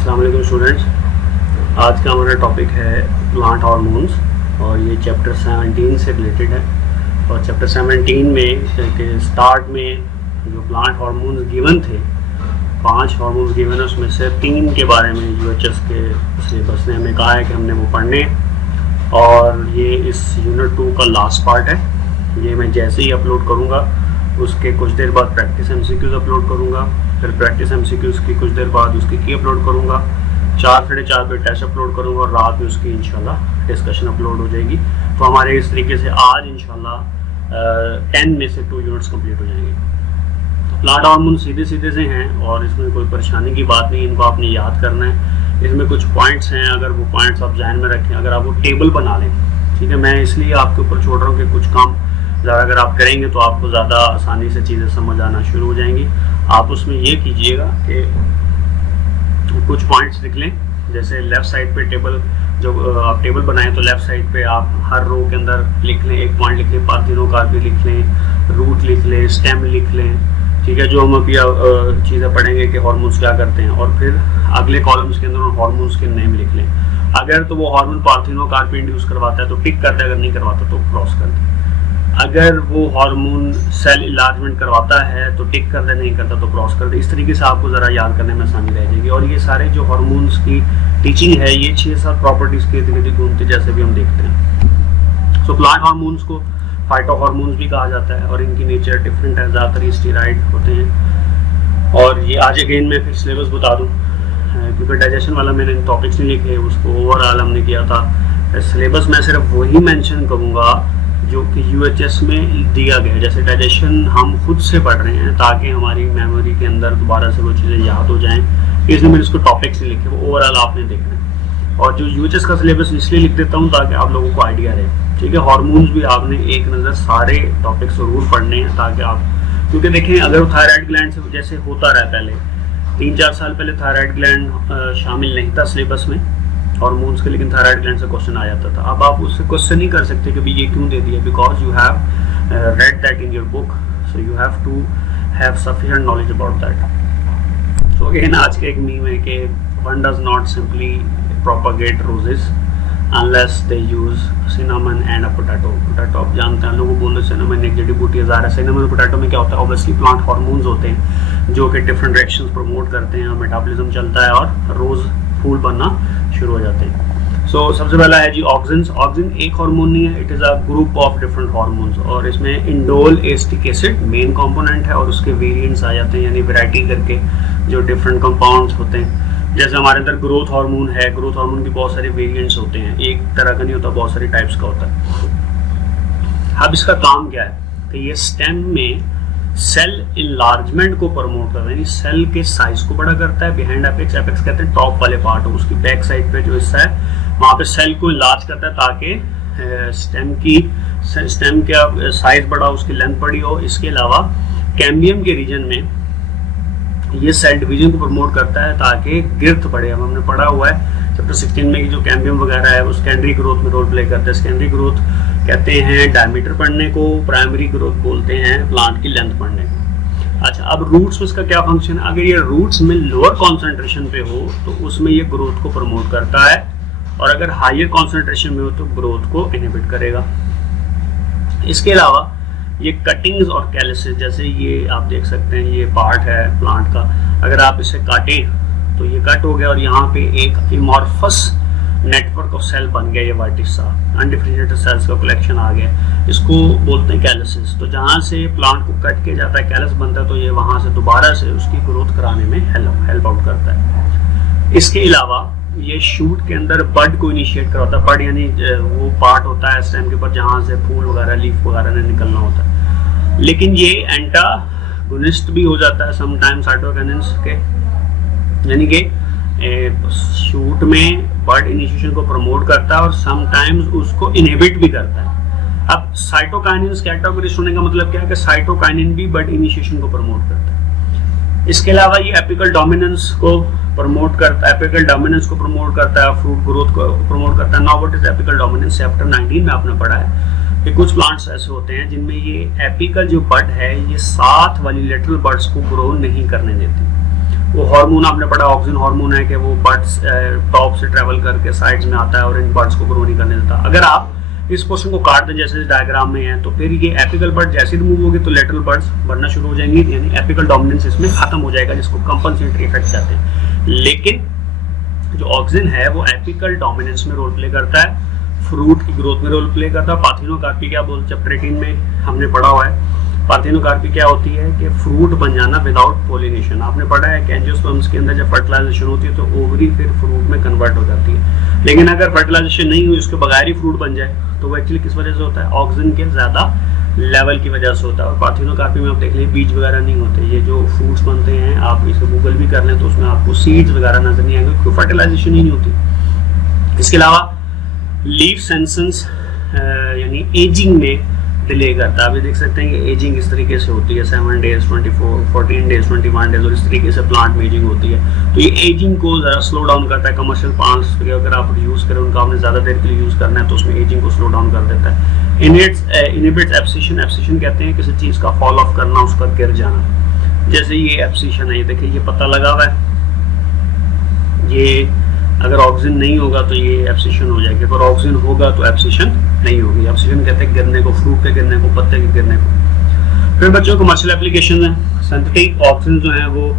अस्सलाम वालेकुम स्टूडेंट्स। आज का हमारा टॉपिक है प्लांट हार्मोन्स और ये चैप्टर 17 से रिलेटेड है। और चैप्टर 17 में के स्टार्ट में जो प्लांट हार्मोन्स गिवन थे, 5 हार्मोन्स गिवन है, उसमें से 3 के बारे में यूएचएस के सिलेबस ने हमें कहा है कि हमने वो पढ़ने। और ये इस यूनिट 2 का लास्ट पार्ट है। ये मैं जैसे ही अपलोड करूँगा उसके कुछ देर बाद प्रैक्टिस एमसीक्यूज अपलोड करूँगा, फिर प्रैक्टिस एमसीक्यूज की कुछ देर बाद उसकी की अपलोड करूँगा, 4 साढ़े 4 पे टेस्ट अपलोड करूँगा और रात में उसकी इंशाल्लाह डिस्कशन अपलोड हो जाएगी। तो हमारे इस तरीके से आज इंशाल्लाह 10 में से 2 यूनिट्स कंप्लीट हो जाएंगे। प्लांट हार्मोन सीधे सीधे से हैं और इसमें कोई परेशानी की बात नहीं, इनको आपने याद करना है। इसमें कुछ पॉइंट्स हैं, अगर वो पॉइंट्स आप ध्यान में रखें, अगर आप वो टेबल बना लें, ठीक है। मैं इसलिए आपके ऊपर छोड़ रहा हूँ कि कुछ काम ज़्यादा अगर आप करेंगे तो आपको ज़्यादा आसानी से चीज़ें समझ आना शुरू हो जाएंगी। आप उसमें ये कीजिएगा कि कुछ पॉइंट्स लिख लें। जैसे लेफ़्ट साइड पे टेबल, जब आप टेबल बनाएं तो लेफ़्ट साइड पे आप हर रो के अंदर लिख लें, एक पॉइंट लिख लें, पार्थिनोकार्पी लिख लें, रूट लिख लें, स्टेम लिख लें, ठीक है। जो हम अभी चीज़ें पढ़ेंगे कि हार्मोन्स क्या करते हैं, और फिर अगले कॉलम्स के अंदर हार्मोन्स के नेम लिख लें। अगर तो वो हार्मोन पार्थिनोकार्पी इंड्यूस करवाता है तो टिक कर दे, अगर नहीं करवाता तो क्रॉस कर दे। अगर वो हार्मोन सेल इलार्जमेंट करवाता है तो टिक कर दे, नहीं करता तो क्रॉस कर दे। इस तरीके से आपको ज़रा याद करने में आसानी रह जाएगी। और ये सारे जो हार्मोन्स की टीचिंग है, ये 6-7 प्रॉपर्टीज़ के इर्द गिर्द घूमते जैसे भी हम देखते हैं। सो प्लांट हार्मोन्स को फाइटो हार्मोन्स भी कहा जाता है और इनकी नेचर डिफरेंट है, ज़्यादातर ये स्टेरॉइड होते हैं। और ये आज अगेन मैं फिर सिलेबस बता दूँ, क्योंकि डाइजेशन वाला मैंने टॉपिक्स नहीं लिखे, उसको ओवरऑल हमने किया था। सिलेबस में सिर्फ वही मेंशन करूँगा जो कि यूएचएस में दिया गया है। जैसे डाइजेशन हम खुद से पढ़ रहे हैं ताकि हमारी मेमोरी के अंदर दोबारा से वो चीज़ें याद हो जाएं, इसलिए मैंने इसको टॉपिक्स नहीं लिखे, वो ओवरऑल आपने देखना है। और जो यूएचएस का सिलेबस इसलिए लिख देता हूँ ताकि आप लोगों को आइडिया रहे, ठीक है। हार्मोन्स भी आपने एक नज़र सारे टॉपिक्स ज़रूर पढ़ने हैं ताकि आप, क्योंकि देखें अगर थायराइड ग्लैंड से जैसे होता रहा पहले 3-4 साल पहले थायराइड ग्लैंड शामिल नहीं था सिलेबस में हार्मोन्स के, लेकिन थायराइड ग्लैंड से क्वेश्चन आ जाता था। अब आप उससे क्वेश्चन नहीं कर सकते कि भाई ये क्यों दे दिया, because you have read that in your book, so you have to have sufficient knowledge about that. So again आज के एक मीम है कि one does not simply propagate roses unless they use cinnamon and a potato. Potato आप जानते हैं, लोगों बोलते सिनेमन एक जड़ी बूटी ज़ाहिर है। सिनेमन और पोटैटो में क्या होता है, ऑब्वियसली प्लांट हार्मोन्स होते हैं जो कि डिफरेंट रिएक्शंस प्रमोट करते हैं, मेटाबॉलिज्म चलता है और रोज़ फूल बनना शुरू हो जाते हैं। सो सबसे पहला है जी ऑक्सिन। ऑक्सिन एक हार्मोन नहीं है, it is a group of different hormones. और इसमें indole acetic acid main component है और उसके वेरिएंट्स आ जाते हैं, यानी वैरायटी करके जो डिफरेंट कंपाउंड्स होते हैं। जैसे हमारे अंदर ग्रोथ हार्मोन है, ग्रोथ हार्मोन की बहुत सारे वेरिएंट्स होते हैं, एक तरह का नहीं होता, बहुत सारी टाइप्स का होता है। अब इसका काम क्या है कि ये स्टेम में सेल इनलार्जमेंट को प्रमोट करता है, यानी सेल के साइज को बड़ा करता है। बिहाइंड एपेक्स, एपेक्स कहते हैं टॉप वाले पार्ट हो, उसकी बैक साइड पे जो हिस्सा है वहाँ पे सेल को इनलार्ज करता है ताकि स्टेम का साइज बड़ा, उसकी लेंथ बड़ी हो। इसके अलावा कैम्बियम के रीजन में ये सेल डिवीजन को प्रमोट करता है ताकि गिर्थ बढ़े। अब हमने पढ़ा हुआ है चैप्टर 16 में कि जो कैम्बियम वगैरह है वो सेकेंडरी ग्रोथ में रोल प्ले करता है। सेकेंडरी ग्रोथ कहते हैं डायमीटर बढ़ने को, प्राइमरी ग्रोथ बोलते हैं प्लांट की लेंथ बढ़ने को। अच्छा, अब रूट्स में इसका क्या फंक्शन है? अगर ये रूट्स में लोअर कॉन्सेंट्रेशन पे हो तो उसमें ये ग्रोथ को प्रमोट करता है, और अगर हायर कॉन्सेंट्रेशन में हो तो ग्रोथ को इनहिबिट करेगा। इसके अलावा ये कटिंग्स और कैलिसेस, जैसे ये आप देख सकते हैं ये पार्ट है प्लांट का, अगर आप इसे काटें तो ये कट हो गया और यहाँ पे एक इमॉर्फस नेटवर्क ऑफ सेल बन गया, ये वर्टिसा अनडिफरेंशिएटेड सेल्स का कलेक्शन आ गया, इसको बोलते हैं कैलिसेस। तो जहाँ से प्लांट को कट के जाता है कैलस बनता है, तो ये वहाँ से दोबारा से उसकी ग्रोथ कराने में हेल्प आउट करता है। इसके अलावा ये शूट के अंदर बड को इनिशिएट करवाता है। बड यानी वो पार्ट होता है स्टेम के ऊपर जहाँ से फूल वगैरह, लीफ वगैरह ने निकलना होता है। लेकिन ये एंटागोनिस्ट भी हो जाता है समटाइम्स साइटोकिनिन्स के, यानी कि शूट में बड इनिशिएशन को प्रमोट करता है और समटाइम्स उसको इनहिबिट भी करता है। अब साइटोकाइनिन्स कैटेगोरिस्ट होने का मतलब क्या है कि साइटोकाइनिन भी बड इनिशिएशन को प्रमोट करता है। इसके अलावा ये एपिकल डोमिनेंस को प्रमोट करता है, एपिकल डोमिनेंस को प्रमोट करता है, फ्रूट ग्रोथ को प्रमोट करता है। Now what is apical dominance? Chapter 19 में आपने पढ़ा है कि कुछ प्लांट्स ऐसे होते हैं जिनमें ये एपिकल जो बड है ये साथ वाली लेटरल बड्स को ग्रो नहीं करने देती। वो हार्मोन आपने पढ़ा ऑक्सिन हार्मोन है कि वो बर्ड्स टॉप से ट्रेवल करके साइड्स में आता है और इन बर्ड्स को ग्रो नहीं करने देता। अगर आप इस पोर्शन को काट दें जैसे डायग्राम में है, तो फिर ये एपिकल बर्ड जैसे रिमूव होगी तो लेटरल बर्ड्स बढ़ना शुरू हो जाएंगी, यानी एपिकल डोमिनेंस इसमें खत्म हो जाएगा, जिसको कंपनसेटरी इफेक्ट कहते हैं। लेकिन जो ऑक्सिन है वो एपिकल डोमिनेंस में रोल प्ले करता है, फ्रूट की ग्रोथ में रोल प्ले करता है। पार्थिनोकार्पी क्या बोल चैप्टर 18 में हमने पढ़ा हुआ है। पार्थिनोकार्पी क्या होती है कि फ्रूट बन जाना विदाउट पोलिनेशन। आपने पढ़ा है कि एंजियोस्पर्म्स के अंदर जब फर्टिलाइजेशन होती है तो ओवरी फिर फ्रूट में कन्वर्ट हो जाती है। लेकिन अगर फर्टिलाइजेशन नहीं हुई, उसके बगैर ही फ्रूट बन जाए, तो वो एक्चुअली किस वजह से होता है? ऑक्सिन के ज्यादा लेवल की वजह से होता है। और पार्थिनोकार्पी में आप देख लें बीज वगैरह नहीं होते, ये जो फ्रूट्स बनते हैं आप इसे गूगल भी कर लें तो उसमें आपको सीड्स वगैरह नजर नहीं आएंगे, क्योंकि फर्टिलाइजेशन ही नहीं होती। इसके अलावा लीफ सेंसेंस यानी एजिंग में डिले करता है। अभी देख सकते हैं कि एजिंग इस तरीके से होती है 7 डेज 24 14 डेज 21 डेज, और इस तरीके से प्लांट में एजिंग होती है। तो ये एजिंग को जरा स्लो डाउन करता है। कमर्शियल प्लांट्स अगर आप यूज करें, उनका आपने ज्यादा देर के लिए यूज करना है तो उसमें एजिंग को स्लो डाउन कर देता है। Inhibits abscission. एब्सिशन कहते हैं किसी चीज का फॉल ऑफ करना, उसका गिर जाना। जैसे ये एब्सिशन है, ये देखिए ये पता लगा हुआ है, ये अगर ऑक्सीजन नहीं होगा तो ये एब्सिशन हो जाएगी, अगर ऑक्सीजन होगा तो एब्सिशन नहीं होगी। एब्सिशन कहते हैं गिरने को, फ्रूट के गिरने को, पत्ते के गिरने को। फिर बच्चों कमर्शियल एप्लीकेशन है। सिंथेटिक ऑक्सीजन जो है वो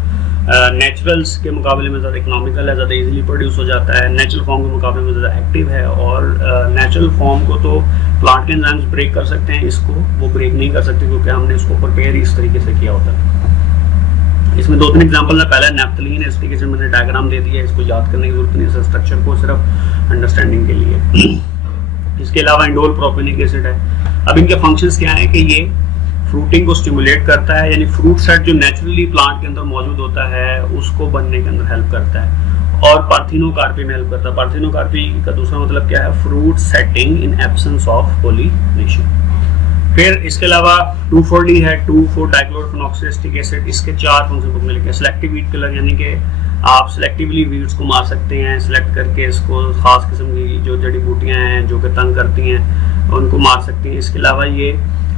नेचुरल्स के मुकाबले में ज़्यादा इकोनॉमिकल है, ज़्यादा इजीली प्रोड्यूस हो जाता है, नेचुरल फॉर्म के मुकाबले में ज़्यादा एक्टिव है। और नेचुरल फॉर्म को तो प्लांट के एंजाइम्स ब्रेक कर सकते हैं, इसको वो ब्रेक नहीं कर सकते क्योंकि हमने इसको प्रिपेयर इस तरीके से किया होता है। इसमें 2-3 एग्जांपल है। पहला नेफ्थलीन, इस तरीके से मैंने डायग्राम दे दिया है, इसको याद करने की जरूरत नहीं है, स्ट्रक्चर को सिर्फ अंडरस्टैंडिंग के लिए। इसके अलावा इंडोल प्रोपेनिक एसिड है। अब इनके फंक्शंस क्या है कि ये फ्रूटिंग को स्टिमुलेट करता है, यानी फ्रूट सेट जो नेचुरली प्लांट के अंदर मौजूद होता है उसको बनने के अंदर हेल्प करता है, और पार्थिनोकार्पी में हेल्प करता है। पार्थिनोकार्पी का दूसरा मतलब क्या है? Fruit setting in absence of pollination. फिर इसके अलावा 2,4-D है, 2,4-डाइक्लोरोफेनॉक्सिएसिटिक एसिड। इसके 4 फंक्शन बुक में लिखे हैं। सिलेक्टिव वीड किलर, यानी कि आप सिलेक्टिवली वीड्स को मार सकते हैं, सिलेक्ट करके इसको खास किस्म की जो जड़ी बूटियां हैं जो कि तंग करती हैं उनको मार सकती हैं। इसके अलावा ये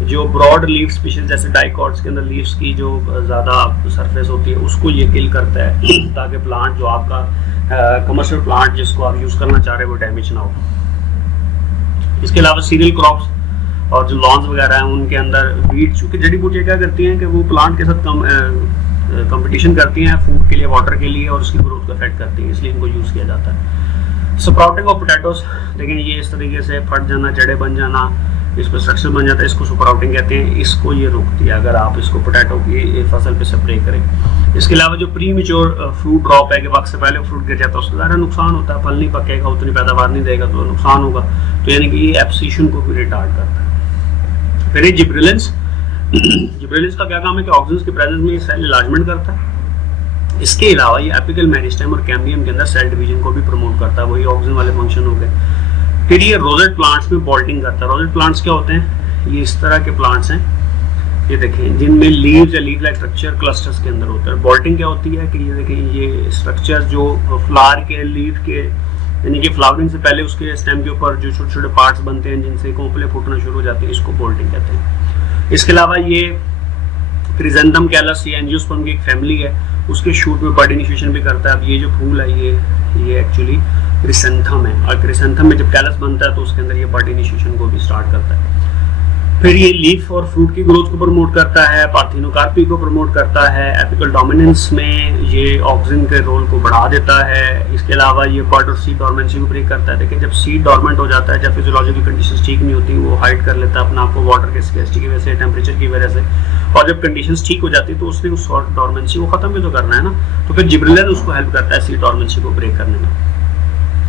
जो ब्रॉड लीफ स्पीशीज जैसे डाइकॉट्स के अंदर लीव्स की जो ज़्यादा सरफेस होती है उसको ये किल करता है, ताकि प्लांट जो आपका कमर्शियल प्लांट जिसको आप यूज़ करना चाह रहे हैं वो डैमेज ना हो। इसके अलावा सीरियल क्रॉप्स और जो लॉन्स वगैरह हैं उनके अंदर वीड, चूँकि जड़ी बूटियाँ क्या करती हैं कि वो प्लांट के साथ कंपटीशन करती हैं फूड के लिए, वाटर के लिए, और उसकी ग्रोथ को अफेक्ट करती हैं, इसलिए इनको यूज़ किया जाता है। स्प्राउटिंग ऑफ पोटैटोस, देखें ये इस तरीके से फट जाना, जड़ें बन जाना, इस पर स्ट्रक्चर बन जाता है, इसको स्प्राउटिंग कहते हैं। इसको ये रोकती है अगर आप इसको पोटैटो की फसल पे स्प्रे करें। इसके अलावा जो प्री मेच्योर फ्रूट ड्रॉप है कि वक्त से पहले फ्रूट गिर जाता है उसका ज़्यादा नुकसान होता है, फल नहीं पकेगा, उतनी पैदावार नहीं देगा तो नुकसान होगा, तो यानी कि ये एब्सिशन को भी रिटार्ड करता है। फिर जिब्रेलिंस, जिब्रेलिंस का क्या काम है कि ऑक्सीजन के प्रेजेंस में सेल इलाजमेंट करता है। इसके अलावा ये एपिकल मेरिस्टेम और कैम्बियम के अंदर सेल डिवीजन को भी प्रमोट करता है, वही ऑक्सीजन वाले फंक्शन हो गए। फिर ये रोजेट प्लांट्स में बोल्टिंग करता है। रोजेट प्लांट्स क्या होते हैं? ये इस तरह के प्लांट्स हैं, ये देखें, जिनमें लीव्स या लीफ लाइक स्ट्रक्चर क्लस्टर्स के अंदर होता है। बोल्टिंग क्या होती है कि ये देखें, ये स्ट्रक्चर जो फ्लावर के, लीफ के, यानी कि फ्लावरिंग से पहले उसके स्टेम के ऊपर जो छोटे छोटे पार्ट्स बनते हैं जिनसे कोंपले फूटना शुरू हो जाते हैं, इसको बोल्टिंग कहते हैं। इसके अलावा ये क्रिसेंथम कैलस, ये एंजियोस्पर्म की एक फैमिली है, उसके शूट में बड इनिशिएशन भी करता है। अब ये जो फूल है ये एक्चुअली क्रिसेंथम है, और क्रिसेंथम में जब कैलस बनता है तो उसके अंदर ये बड इनिशिएशन को भी स्टार्ट करता है। फिर ये लीफ और फ्रूट की ग्रोथ को प्रमोट करता है, पार्थिनोकार्पी को प्रमोट करता है, एपिकल डोमिनेंस में ये ऑक्सीजन के रोल को बढ़ा देता है। इसके अलावा ये बड और सीड डॉर्मेंसी को ब्रेक करता है। देखिए जब सीड डॉर्मेंट हो जाता है, जब फिजियोलॉजिकल कंडीशंस ठीक नहीं होती, वो हाइड कर लेता है अपने आप को वाटर के स्कैर्सिटी की वजह से, टेम्परेचर की वजह से, और जब कंडीशंस ठीक हो जाती है तो उसने उस डॉर्मेंसी को खत्म भी तो करना है ना, तो फिर जिब्रेलिन उसको हेल्प करता है सीड डॉर्मेंसी को ब्रेक करने में।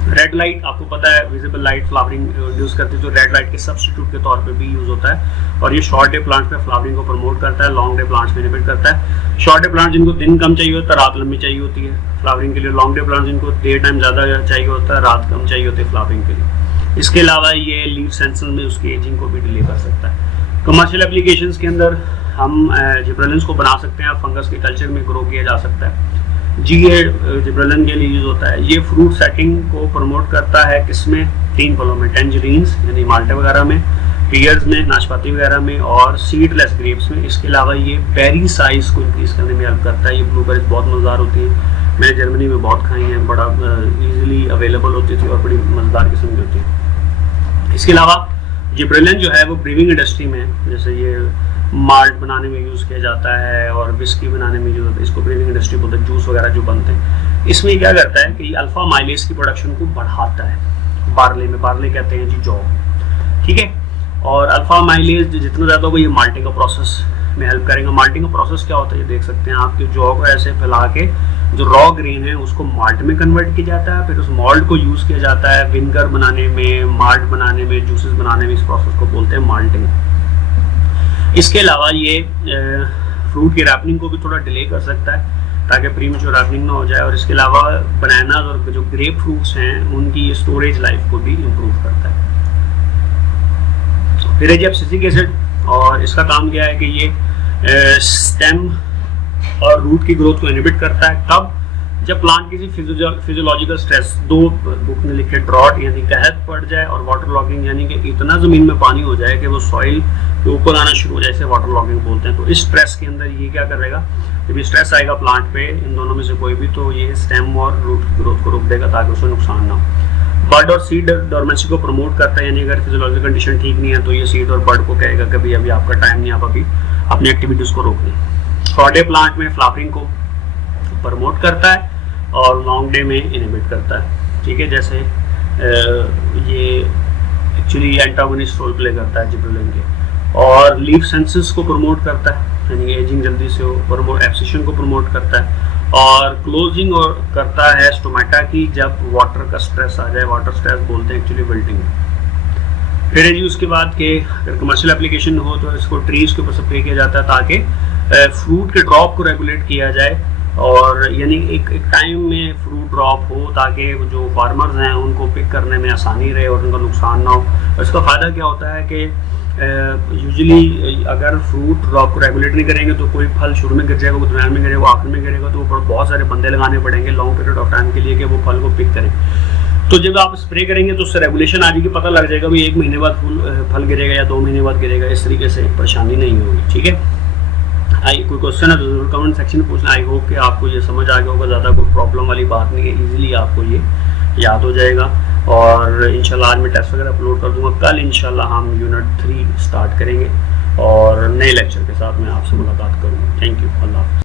रेड लाइट, आपको पता है विजिबल लाइट फ्लावरिंग यूज करती है, जो रेड लाइट के सब्स्टिट्यूट के तौर पे भी यूज होता है, और ये शॉर्ट डे प्लांट्स में फ्लावरिंग को प्रमोट करता है, लॉन्ग डे प्लांट्स में इनहिबिट करता है। शॉर्ट डे प्लांट जिनको दिन कम चाहिए होता है, रात लंबी चाहिए होती है फ्लावरिंग के लिए। लॉन्ग डे प्लांट जिनको डे टाइम ज़्यादा चाहिए होता है, रात कम चाहिए होती है फ्लावरिंग के लिए। इसके अलावा ये लीफ सेंसर में उसकी एजिंग को भी डिले कर सकता है। कमर्शियल एप्लीकेशंस के अंदर हम जिब्रेलिन्स को बना सकते हैं, फंगस के कल्चर में ग्रो किया जा सकता है। जी ये जिब्रेलिन के लिए यूज होता है। ये फ्रूट सेटिंग को प्रमोट करता है, किसमें? 3 फलों में, टेंजरीन्स यानी माल्टे वगैरह में, पीयर्स में, नाशपाती वगैरह में, और सीडलेस ग्रेप्स में। इसके अलावा ये बेरी साइज को इंक्रीज करने में हेल्प करता है। ये ब्लूबेरीज बहुत मज़ेदार होती है, मैंने जर्मनी में बहुत खाई हैं, बड़ा इजीली अवेलेबल होती थी और बड़ी मज़ेदार किस्म की होती है। इसके अलावा जिब्रेलिन जो है वो ब्रीविंग इंडस्ट्री में, जैसे ये माल्ट बनाने में यूज़ किया जाता है और विस्की बनाने में यूज़ होता है, इसको ब्रीविंग इंडस्ट्री बोलते हैं, जूस वगैरह जो बनते हैं। इसमें क्या करता है कि अल्फा माइलेज की प्रोडक्शन को बढ़ाता है। बार्ले में, बार्ले कहते हैं जी जौ, ठीक है। और अल्फा माइलेज जितना ज़्यादा होगा ये माल्टिंग का प्रोसेस में हेल्प करेगा। माल्टिंग का प्रोसेस क्या होता है ये देख सकते हैं आपके जौ को ऐसे फैला के जो रॉ ग्रेन है उसको माल्ट में कन्वर्ट किया जाता है, फिर उस माल्ट को यूज़ किया जाता है विनेगर बनाने में, माल्ट बनाने में, जूसेस बनाने में। इस प्रोसेस को बोलते हैं माल्टिंग। इसके अलावा ये फ्रूट की रैपनिंग को भी थोड़ा डिले कर सकता है ताकि प्रीमेच्योर रैपनिंग ना हो जाए। और इसके अलावा बनाना और जो ग्रेप फ्रूट्स हैं उनकी स्टोरेज लाइफ को भी इम्प्रूव करता है। फिर है जी एब्सिसिक एसिड, और इसका काम क्या है कि ये स्टेम और रूट की ग्रोथ को इनहिबिट करता है। कब? जब प्लांट किसी फिजियोलॉजिकल स्ट्रेस, दो बुक में लिखे ड्रॉट यानी कहत पड़ जाए, और वाटर लॉगिंग यानी कि इतना ज़मीन में पानी हो जाए कि वो सॉइल के ऊपर आना शुरू हो जाए, इसे वाटर लॉगिंग बोलते हैं। तो इस स्ट्रेस के अंदर ये क्या करेगा, जब ये स्ट्रेस आएगा प्लांट पे, इन दोनों में से कोई भी, तो ये स्टेम और रूट की ग्रोथ को रोक देगा ताकि उसको नुकसान ना हो। बर्ड और सीड डोर्मेंसी को प्रमोट करता है, यानी अगर फिजियोलॉजिकल कंडीशन ठीक नहीं है तो ये सीड और बर्ड को कहेगा कि भाई अभी आपका टाइम नहीं, आप अभी अपनी एक्टिविटीज़ को रोक लें। शॉर्ट डे प्लांट में फ्लावरिंग को प्रमोट करता है और लॉन्ग डे में इनहिबिट करता है, ठीक है। जैसे ये एक्चुअली एंटागोनिस्ट रोल प्ले करता है जिब्रेलिन के। और लीफ सेंसेस को प्रमोट करता है, यानी एजिंग जल्दी से हो, एब्सिशन को प्रमोट करता है। और क्लोजिंग और करता है स्टोमेटा की, जब वाटर का स्ट्रेस आ जाए, वाटर स्ट्रेस बोलते हैं एक्चुअली विल्टिंग। फिर है जी उसके बाद के अगर कमर्शियल एप्लीकेशन हो तो इसको ट्रीज के ऊपर स्प्रे किया जाता है ताकि फ्रूट के ड्रॉप को रेगुलेट किया जाए, और यानी एक टाइम में फ्रूट ड्रॉप हो ताकि जो फार्मर्स हैं उनको पिक करने में आसानी रहे और उनका नुकसान ना हो। और इसका फ़ायदा क्या होता है कि यूजुअली अगर फ्रूट ड्रॉप को रेगुलेट नहीं करेंगे तो कोई फल शुरू में गिर जाएगा, वो दरम्यान में गिरेगा, आखिर में गिरेगा, तो बहुत सारे बंदे लगाने पड़ेंगे लॉन्ग पीरियड ऑफ टाइम के लिए कि वो फल को पिक करें। तो जब आप स्प्रे करेंगे तो उससे रेगुलेशन आ जाएगी, पता लग जाएगा भाई 1 महीने बाद फल गिरेगा या 2 महीने बाद गिरेगा, इस तरीके से परेशानी नहीं होगी, ठीक है। कोई क्वेश्चन है तो जरूर कमेंट सेक्शन में पूछना। आई होप कि आपको ये समझ आ गया होगा, ज़्यादा कोई प्रॉब्लम वाली बात नहीं है, इजीली आपको ये याद हो जाएगा। और इंशाल्लाह आज मैं टेस्ट वगैरह अपलोड कर दूंगा। कल इंशाल्लाह हम यूनिट 3 स्टार्ट करेंगे और नए लेक्चर के साथ मैं आपसे मुलाकात करूँगा। थैंक यू, अल्लाह हाफ़िज़।